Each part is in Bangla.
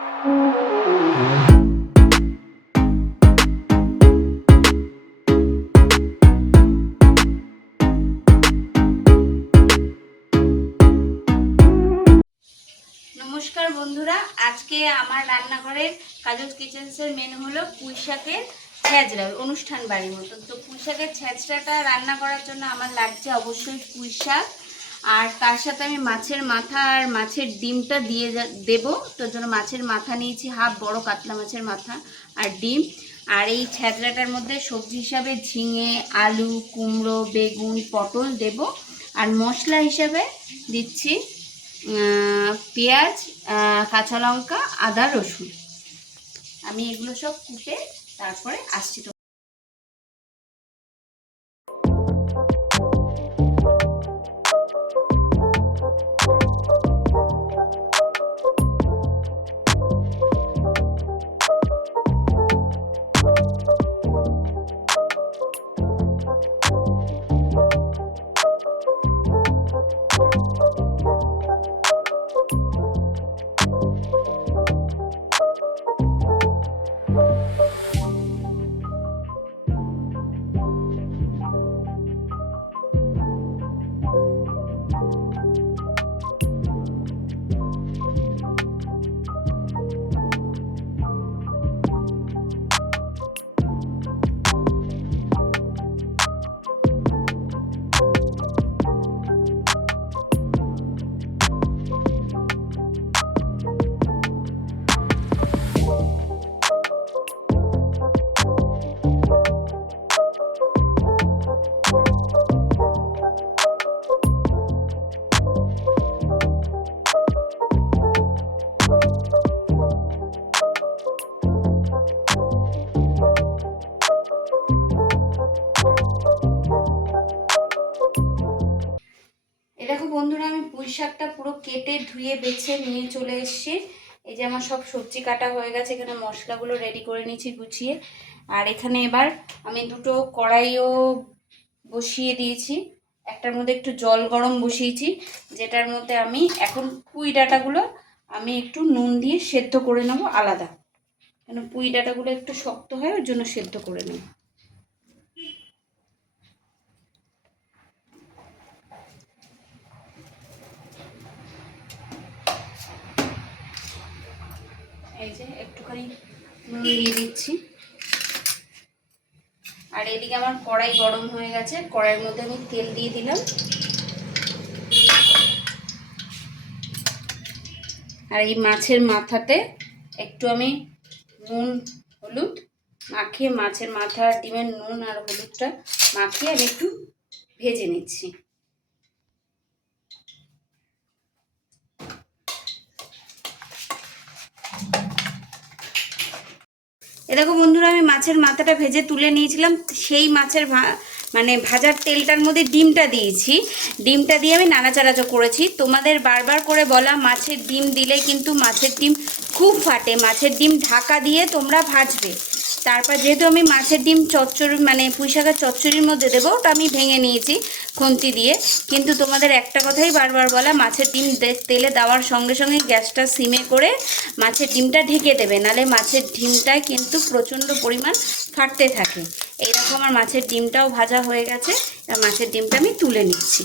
নমস্কার বন্ধুরা, আজকে আমার রান্নাঘরের কাজল কিচেন্সের মেনু হলো পুঁই শাকের ছ্যাঁচড়া, অনুষ্ঠান বাড়ির মতন। তো পুঁই শাকের ছ্যাঁচড়াটা রান্না করার জন্য আমার লাগছে অবশ্যই পুঁই শাক, আর তার সাথে আমি মাছের মাথা আর মাছের ডিমটা দিয়ে দেবো। তোর জন্য মাছের মাথা নিয়েছি, হাফ বড় কাতলা মাছের মাথা আর ডিম। আর এই ছ্যাঁচড়াটার মধ্যে সবজি হিসাবে ঝিঙে, আলু, কুমড়ো, বেগুন, পটল দেব। আর মশলা হিসাবে দিচ্ছি পেঁয়াজ, কাঁচা লঙ্কা, আদা, রসুন। আমি এগুলো সব কুটে তারপরে আসছি। দেখো বন্ধুরা, আমি পুঁই শাকটা পুরো কেটে ধুয়ে বেছে নিয়ে চলে এসেছি। এই যে আমার সব সবজি কাটা হয়ে গেছে, এখানে মশলাগুলো রেডি করে নিয়েছি গুছিয়ে। আর এখানে এবার আমি দুটো কড়াইও বসিয়ে দিয়েছি। একটার মধ্যে একটু জল গরম বসিয়েছি, যেটার মধ্যে আমি এখন পুঁই ডাঁটাগুলো আমি একটু নুন দিয়ে সেদ্ধ করে নেবো আলাদা, কেন পুঁই ডাঁটাগুলো একটু শক্ত হয়, ওর জন্য সেদ্ধ করে নেব। এই যে একটুখানি নুন দিয়ে দিচ্ছি। আর এদিকে আমার কড়াই গরম হয়ে গেছে, কড়াইয়ের মধ্যে আমি তেল দিয়ে দিলাম। আর এই মাছের মাথাতে একটু আমি নুন হলুদ মাখিয়ে, মাছের মাথা আর ডিমের নুন আর হলুদটা মাখিয়ে আমি একটু ভেজে নিচ্ছি। এ দেখো বন্ধুরা, আমি মাছের মাথাটা ভেজে তুলে নিয়েছিলাম। সেই মাছের মানে ভাজার তেলটার মধ্যে ডিমটা দিয়েছি। ডিমটা দিয়ে আমি নাড়াচাড়া করেছি। তোমাদের বারবার করে বলা, মাছের ডিম দিলে কিন্তু মাছের ডিম খুব ফাটে। মাছের ডিম ঢাকা দিয়ে তোমরা ভাজবে। তারপর যেহেতু আমি মাছের ডিম চচ্চড়ি মানে পুঁই শাকের চচ্চড়ির মধ্যে দেবো, ওটা আমি ভেঙে নিয়েছি খুন্তি দিয়ে। কিন্তু তোমাদের একটা কথাই বারবার বলা, মাছের ডিম তেলে দেওয়ার সঙ্গে সঙ্গে গ্যাসটা সিমে করে মাছের ডিমটা ঢেকে দেবে, নাহলে মাছের ডিমটায় কিন্তু প্রচণ্ড পরিমাণ ফাটতে থাকে। এইরকম আমার মাছের ডিমটাও ভাজা হয়ে গেছে। মাছের ডিমটা আমি তুলে নিচ্ছি।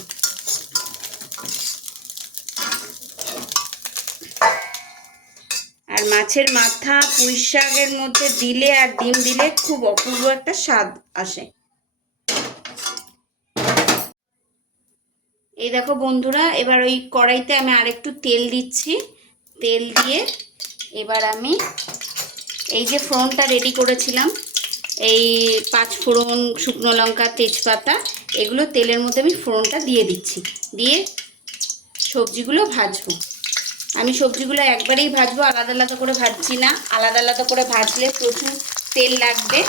আর মাছের মাথা পুঁই শাকের মধ্যে দিলে আর ডিম দিলে খুব অপূর্ব একটা স্বাদ আসে। এই দেখো বন্ধুরা, এবার ওই কড়াইতে আমি আরেকটু তেল দিচ্ছি। তেল দিয়ে এবার আমি এই যে ফোড়নটা রেডি করেছিলাম, এই 5 ফোড়ন, শুকনো লঙ্কা, তেজপাতা, এগুলো তেলের মধ্যে আমি ফোড়নটা দিয়ে দিচ্ছি। দিয়ে সবজিগুলো ভাজবো। আমি সবজিগুলো একবারেই ভাজবো, আলাদা আলাদা করে ভাজছি না। আলাদা আলাদা করে ভাজলে প্রচুর তেল লাগবে।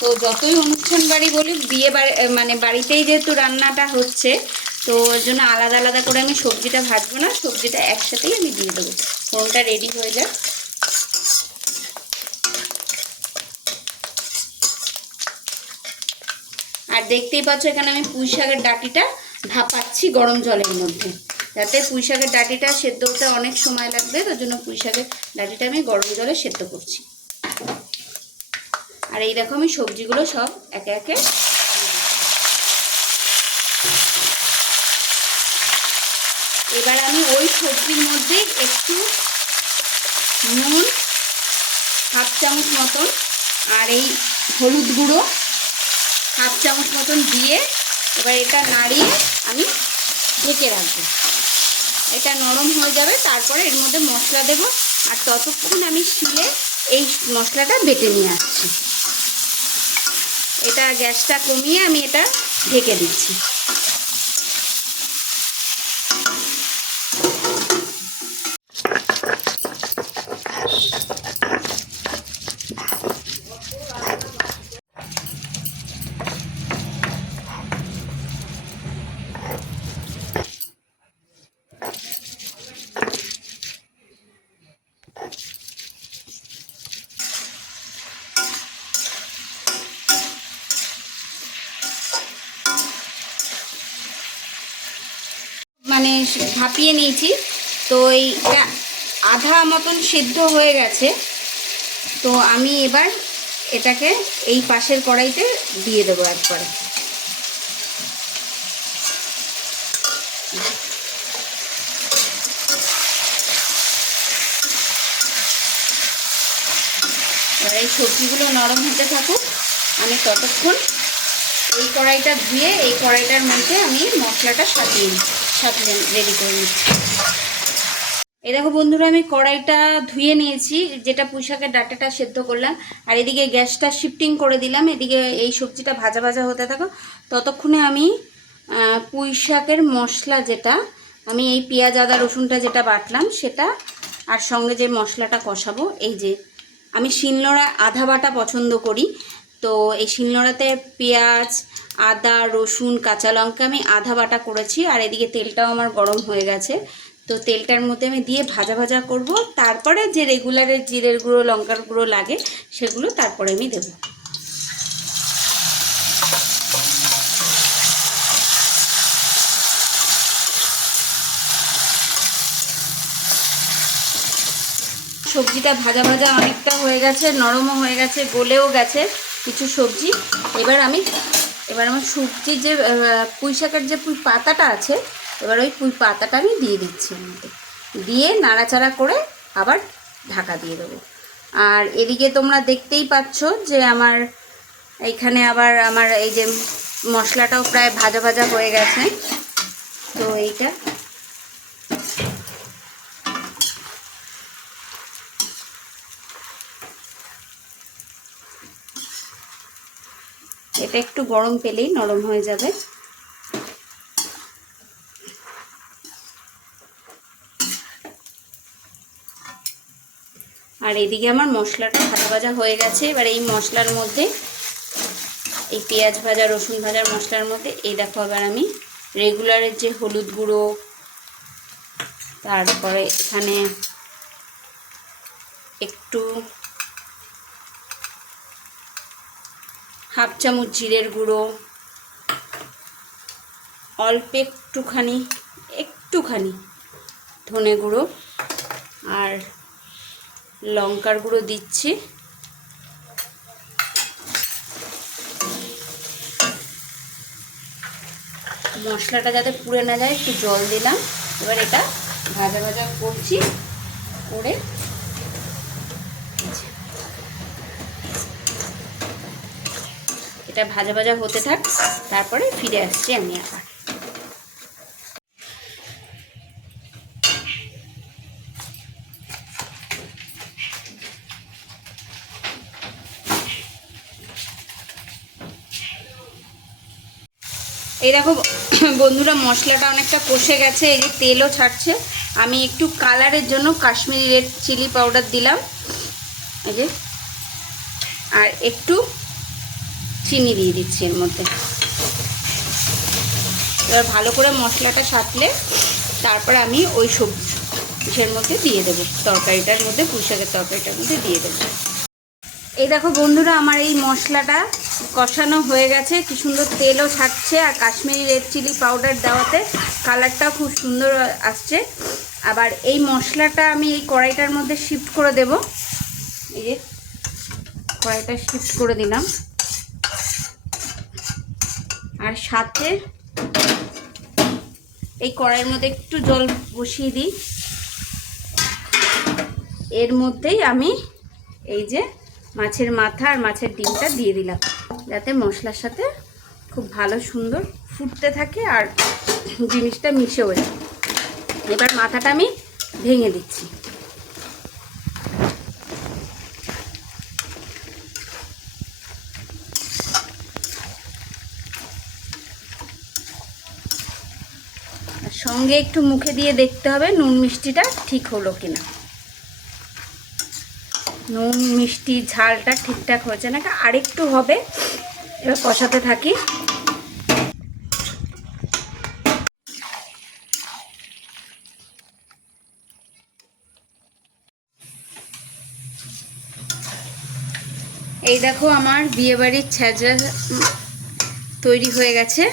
তো যতই অনুষ্ঠান বাড়ি বলি, বিয়ে বাড়ি মানে বাড়িতেই যেহেতু রান্নাটা হচ্ছে, তো ওর জন্য আলাদা আলাদা করে আমি সবজিটা ভাজবো না, সবজিটা একসাথেই আমি দিয়ে দেবো। ফোড়নটা রেডি হয়ে যায়। আর দেখতেই পাচ্ছ এখানে আমি পুঁই শাকের ডাঁটিটা ভাপাচ্ছি গরম জলের মধ্যে। যাতে পুঁই শাকের ডাঁটিটা সেদ্ধ হতে অনেক সময় লাগবে, তার জন্য পুঁই শাকের ডাঁটিটা আমি গরম জলে সেদ্ধ করছি। আর এই দেখো আমি সবজিগুলো সব একে একে এবার আমি ওই সবজির মধ্যে একটু নুন হাফ চামচ মতন আর এই হলুদ গুঁড়ো হাফ চামচ মতন দিয়ে এবার এটা নাড়িয়ে আমি ঢেকে রাখবো। এটা নরম হয়ে যাবে, তারপরে এর মধ্যে মশলা দেব। আর ততক্ষণ আমি শিলে এই মশলাটা বেটে নিয়ে আসছি। এটা গ্যাসটা কমিয়ে আমি এটা ঢেকে দিচ্ছি। মানে ভাপিয়ে নিয়েছি, তো এইটা আধা মতন সেদ্ধ হয়ে গেছে। তো আমি এবার এটাকে এই পাশের কড়াইতে দিয়ে দেবো একবারে। এবার এই সবজিগুলো নরম হতে থাকুক, আমি ততক্ষণ এই কড়াইটা ধুয়ে এই কড়াইটার মধ্যে আমি মশলাটা সাজিয়ে রেডি করে নিচ্ছি। এই দেখো বন্ধুরা, আমি কড়াইটা ধুয়ে নিয়েছি, যেটা পুঁই শাকের ডাঁটাটা সেদ্ধ করলাম। আর এদিকে গ্যাসটা শিফটিং করে দিলাম, এদিকে এই সবজিটা ভাজা ভাজা হতে থাকো। ততক্ষণে আমি পুঁই শাকের মশলা, যেটা আমি এই পেঁয়াজ আদা রসুনটা যেটা বাটলাম সেটা, আর সঙ্গে যে মশলাটা কষাবো, এই যে আমি শিলনোড়া আধা বাটা পছন্দ করি, তো এই শিলনোড়াতে পেঁয়াজ আদা রসুন কাঁচা লঙ্কা আমি আধা বাটা করেছি। আর এদিকে তেলটাও আমার গরম হয়ে গেছে, তো তেলটার মধ্যে আমি দিয়ে ভাজা ভাজা করব। তারপরে যে রেগুলারের জিরের গুঁড়ো লঙ্কার গুঁড়ো লাগে সেগুলো তারপরে আমি দেব। সবজিটা ভাজা ভাজা অনেকটা হয়ে গেছে, নরমও হয়ে গেছে, গলেও গেছে কিছু সবজি। এবার আমার সবজির যে পুঁই শাকের যে পুঁই পাতাটা আছে, এবার ওই পুঁই পাতাটা আমি দিয়ে দিচ্ছি এর মধ্যে, দিয়ে নাড়াচাড়া করে আবার ঢাকা দিয়ে দেবো। আর এদিকে তোমরা দেখতেই পাচ্ছ যে আমার এইখানে আবার আমার এই যে মশলাটাও প্রায় ভাজা ভাজা হয়ে গেছে। তো এইটা এটা একটু গরম পেলেই নরম হয়ে যাবে। আর এদিকে আমার মশলাটা ভাজা ভাজা হয়ে গেছে। এবার এই মশলার মধ্যে, এই পেঁয়াজ ভাজা রসুন ভাজার মশলার মধ্যে এই দেখো আবার আমি রেগুলারের যে হলুদ গুঁড়ো, তারপরে এখানে একটু হাফ চামচ জিরের গুঁড়ো, অল্প একটুখানি ধনে গুঁড়ো আর লঙ্কার গুঁড়ো দিচ্ছি। মশলাটা যাতে পুড়ে না যায় একটু জল দিলাম। এবার এটা ভাজা ভাজা করছি, করে এটা ভাজা ভাজা হতে থাক, তারপরে ফিরে আসছি আমি আবার। এই দেখো বন্ধুরা, মশলাটা অনেকটা কষে গেছে, এই যে তেলও ছাড়ছে। আমি একটু কালারের জন্য কাশ্মীরি রেড চিলি পাউডার দিলাম, এই যে, আর একটু চিনি দিয়ে দিচ্ছি এর মধ্যে। এবার ভালো করে মশলাটা সাঁতলে তারপর আমি ওই সবজির মধ্যে দিয়ে দেবো, তরকারিটার মধ্যে পুঁই শাকের তরকারিটার মধ্যে দিয়ে দেবো। এই দেখো বন্ধুরা, আমার এই মশলাটা কষানো হয়ে গেছে, কি সুন্দর তেলও ছাড়ছে, আর কাশ্মীরি রেড চিলি পাউডার দেওয়াতে কালারটাও খুব সুন্দর আসছে। আবার এই মশলাটা আমি এই কড়াইটার মধ্যে শিফট করে দেব। এই যে কড়াইটা শিফট করে দিলাম, আর সাথে এই কড়াইয়ের মধ্যে একটু জল বসিয়ে দিই। এর মধ্যেই আমি এই যে মাছের মাথা আর মাছের ডিমটা দিয়ে দিলাম, যাতে মশলার সাথে খুব ভালো সুন্দর ফুটতে থাকে আর জিনিসটা মিশেও যায়। এবার মাথাটা আমি ভেঙে দিচ্ছি। সঙ্গে একটু মুখে দিয়ে দেখতে হবে নুন মিষ্টিটা ঠিক হলো কিনা, নুন মিষ্টি ঝালটা ঠিকঠাক হয়েছে নাকি, আরেকটু হবে। এবার কষাতে থাকি। এই দেখো আমার বিয়েবাড়ির ছ্যাঁচা তৈরি হয়ে গেছে।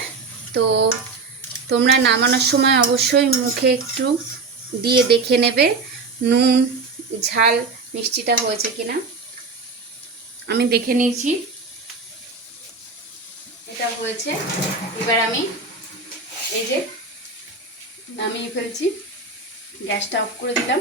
তো তোমরা নামানোর সময় অবশ্যই মুখে একটু দিয়ে দেখে নেবে নুন ঝাল মিষ্টিটা হয়েছে কিনা। আমি দেখে নিয়েছি, এটা হয়েছে। এবার আমি এই যে নামিয়ে ফেলছি, গ্যাসটা অফ করে দিলাম।